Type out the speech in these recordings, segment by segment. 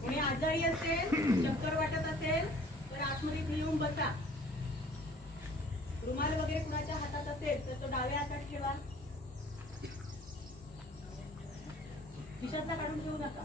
कोणी आजारी असेल चक्कर वाटत असेल तर आतमध्ये येऊन बसा. रुमाल वगैरे कुणाच्या हातात असेल तर तो डाव्या हातात ठेवा. खिशातला काढून ठेवू नका.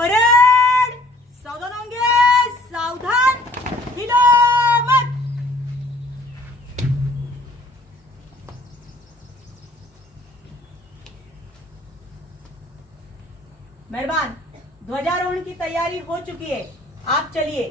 परेड! सावधान होंगे सावधान! हिलामत! मेहरबान ध्वजारोहण की तैयारी हो चुकी है। आप चलिए।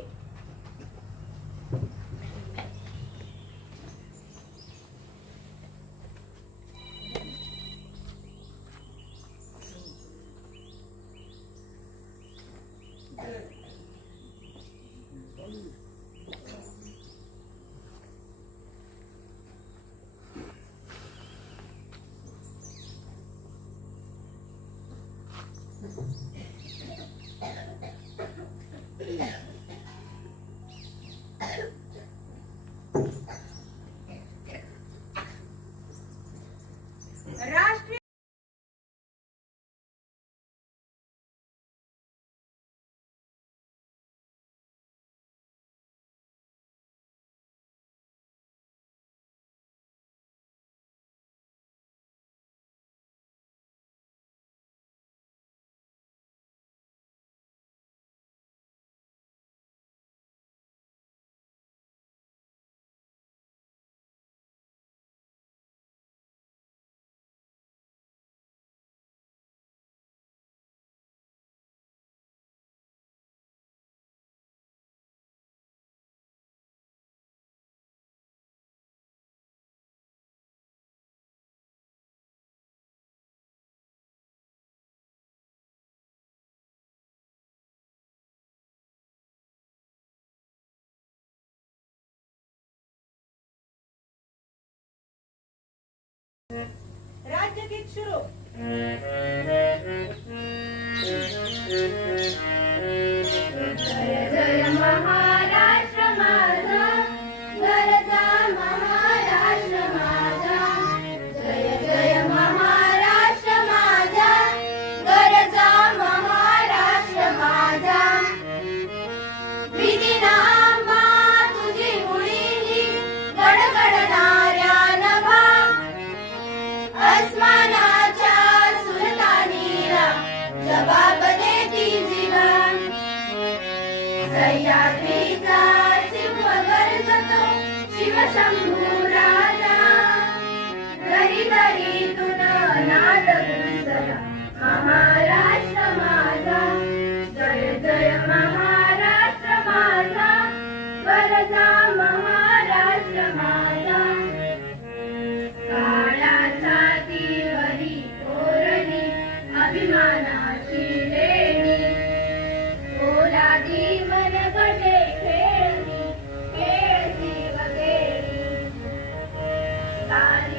राज्यगीत शुरू Daddy.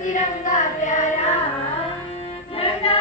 तिरंगा प्यारा झंडा